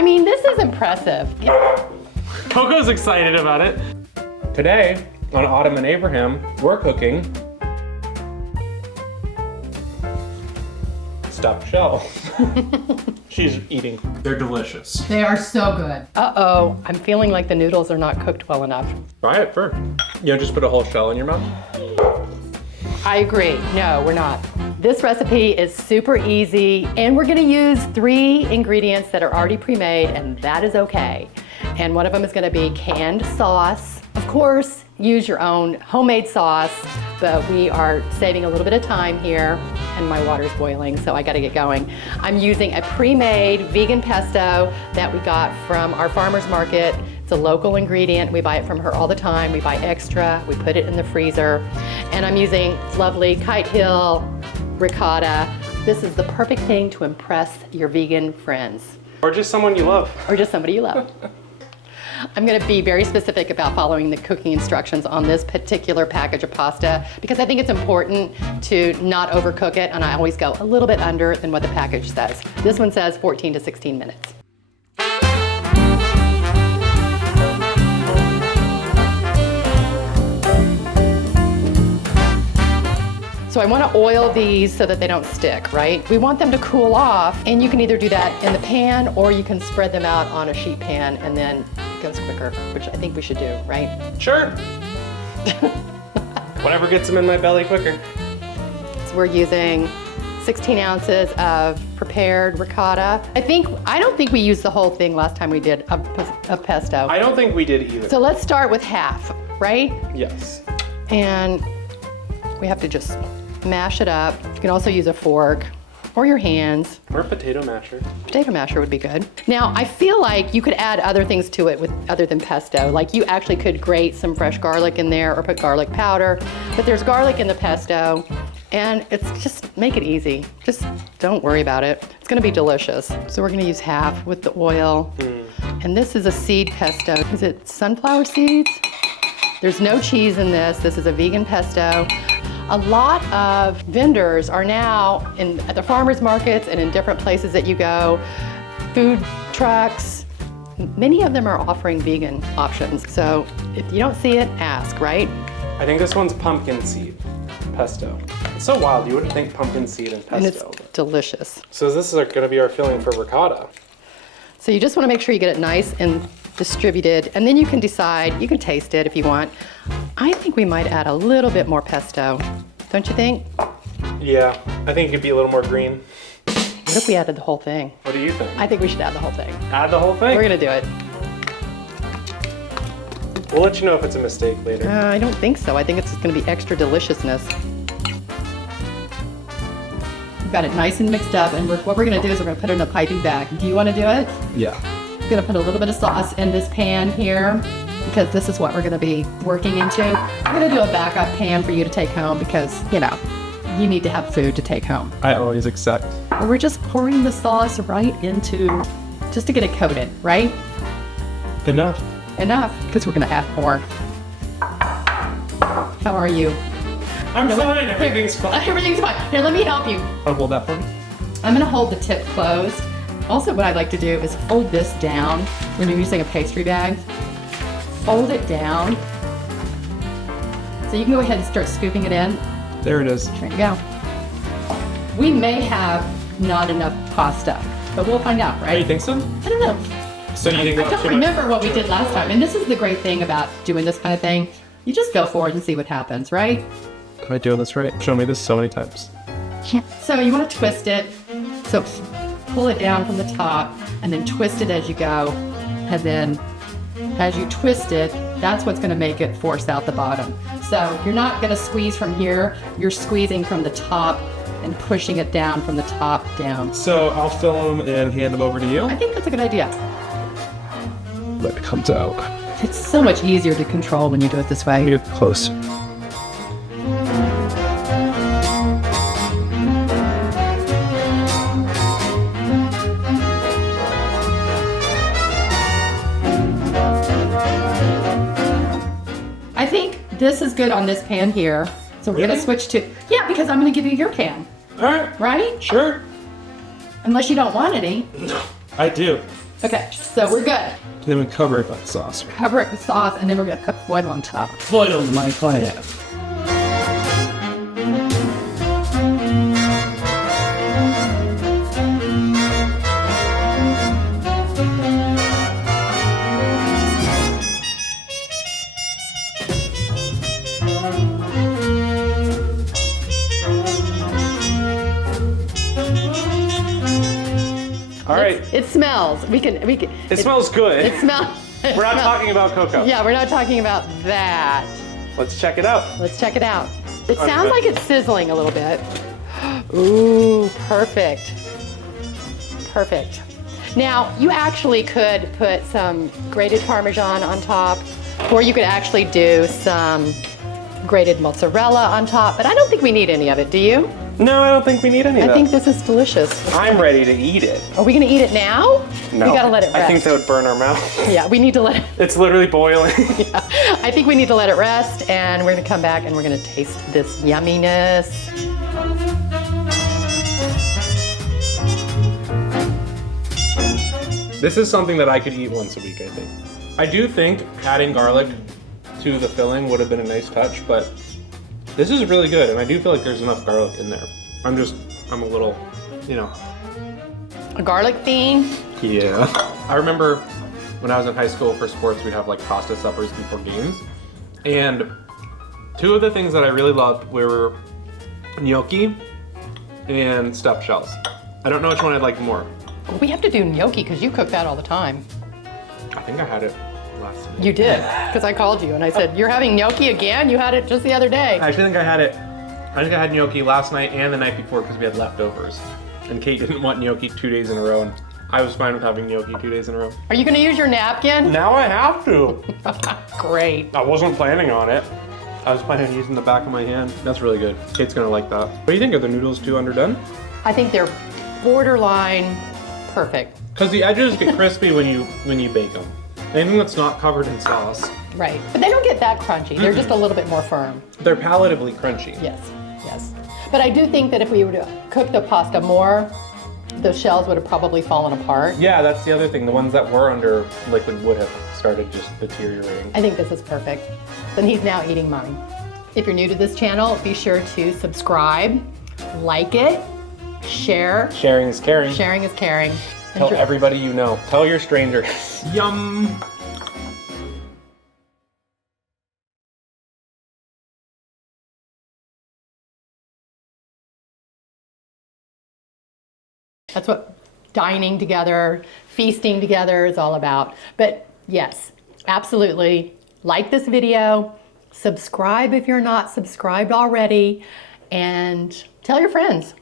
I mean, this is impressive. Coco's excited about it. Today, on Autumn and Abraham, we're cooking stuffed shell. She's eating. They're delicious. They are so good. Uh-oh, I'm feeling like the noodles are not cooked well enough. Try it first. You know, just put a whole shell in your mouth. I agree. No, we're not. This recipe is super easy, and we're gonna use 3 ingredients that are already pre-made, and that is okay. And one of them is gonna be canned sauce. Of course, use your own homemade sauce, but we are saving a little bit of time here, and my water's boiling, so I gotta get going. I'm using a pre-made vegan pesto that we got from our farmer's market. It's a local ingredient. We buy it from her all the time. We buy extra, we put it in the freezer. And I'm using lovely Kite Hill ricotta. This is the perfect thing to impress your vegan friends. Or just someone you love. Or just somebody you love. I'm gonna be very specific about following the cooking instructions on this particular package of pasta because I think it's important to not overcook it, and I always go a little bit under than what the package says. This one says 14 to 16 minutes. So I want to oil these so that they don't stick, right? We want them to cool off, and you can either do that in the pan or you can spread them out on a sheet pan and then it goes quicker, which I think we should do, right? Sure. Whatever gets them in my belly quicker. So we're using 16 ounces of prepared ricotta. I don't think we used the whole thing last time we did a pesto. I don't think we did either. So let's start with half, right? Yes. And we have to just mash it up. You can also use a fork or your hands. Or a potato masher. Potato masher would be good. Now, I feel like you could add other things to it with other than pesto. Like you actually could grate some fresh garlic in there or put garlic powder, but there's garlic in the pesto and it's just, make it easy. Just don't worry about it. It's gonna be delicious. So we're gonna use half with the oil. And this is a seed pesto. Is it sunflower seeds? There's no cheese in this. This is a vegan pesto. A lot of vendors are now at the farmers markets and in different places that you go, food trucks, many of them are offering vegan options. So if you don't see it, ask, right? I think this one's pumpkin seed pesto. It's so wild, you wouldn't think pumpkin seed and pesto. And it's delicious. So this is gonna be our filling for ricotta. So you just wanna make sure you get it nice and distributed, and then you can decide, you can taste it if you want. I think we might add a little bit more pesto, don't you think? Yeah, I think it could be a little more green. What if we added the whole thing? What do you think? I think we should add the whole thing. Add the whole thing? We're gonna do it. We'll let you know if it's a mistake later. I don't think so. I think it's gonna be extra deliciousness. We've got it nice and mixed up, and what we're gonna do is we're gonna put it in a piping bag. Do you wanna do it? Yeah. I'm gonna put a little bit of sauce in this pan here because this is what we're gonna be working into. I'm gonna do a backup pan for you to take home because, you know, you need to have food to take home. I always accept. We're just pouring the sauce right into, just to get it coated, right? Enough. Enough, because we're gonna add more. How are you? I'm fine, everything's fine. Everything's fine. Here, let me help you. I'll hold that for me. I'm gonna hold the tip closed. Also, what I'd like to do is fold this down when you're using a pastry bag. Fold it down. So you can go ahead and start scooping it in. There it is. There you go. We may have not enough pasta, but we'll find out, Oh, right? you think so? I don't know. So you think I don't remember what we did last time. And this is the great thing about doing this kind of thing. You just go for it and see what happens, right? Am I doing this right? Show me this so many times. So you want to twist it. So pull it down from the top and then twist it as you go. And then as you twist it, that's what's going to make it force out the bottom. So you're not going to squeeze from here. You're squeezing from the top and pushing it down from the top down. So I'll fill them and hand them over to you. I think that's a good idea. Let it comes out. It's so much easier to control when you do it this way. Get close. I think this is good on this pan here. So we're Really? gonna switch to, yeah, because I'm gonna give you your pan, All right. right? Sure. Unless you don't want any. I do. Okay, so we're good. Then we cover it with sauce. Cover it with sauce, and then we're gonna put foil on top. Foil my client. All right. It smells. We can. It smells good. It smells. We're not talking about cocoa. Yeah, we're not talking about that. Let's check it out. Let's check it out. It sounds like it's sizzling a little bit. Ooh, perfect. Perfect. Now, you actually could put some grated Parmesan on top, or you could actually do some grated mozzarella on top, but I don't think we need any of it, do you? No, I don't think we need any of I that. think this is delicious. I'm ready to eat it. Are we gonna eat it now? No. We gotta let it rest. I think that would burn our mouth. Yeah, we need to let it. It's literally boiling. Yeah, I think we need to let it rest, and we're gonna come back and we're gonna taste this yumminess. This is something that I could eat once a week, I think. I do think adding garlic to the filling would have been a nice touch, but this is really good, and I do feel like there's enough garlic in there. I'm a little, you know. A garlic bean. Yeah. I remember when I was in high school for sports, we'd have like pasta suppers before games. And two of the things that I really loved were gnocchi and stuffed shells. I don't know which one I'd like more. We have to do gnocchi because you cook that all the time. I think I had it last night. You did, because I called you and I said, you're having gnocchi again? You had it just the other day. I actually think I had gnocchi last night and the night before because we had leftovers. And Kate didn't want gnocchi 2 days in a row, and I was fine with having gnocchi 2 days in a row. Are you gonna use your napkin? Now I have to. Great. I wasn't planning on it. I was planning on using the back of my hand. That's really good. Kate's gonna like that. What do you think? Are the noodles too underdone? I think they're borderline perfect. Because the edges get crispy when you bake them. Anything that's not covered in sauce. Right, but they don't get that crunchy. They're just a little bit more firm. They're palatably crunchy. Yes, yes. But I do think that if we were to cook the pasta more, the shells would have probably fallen apart. Yeah, that's the other thing. The ones that were under liquid would have started just deteriorating. I think this is perfect. And he's now eating mine. If you're new to this channel, be sure to subscribe, like it, share. Sharing is caring. Sharing is caring. Tell everybody you know. Tell your strangers. Yum! That's what dining together, feasting together is all about. But yes, absolutely. Like this video, subscribe if you're not subscribed already, and tell your friends.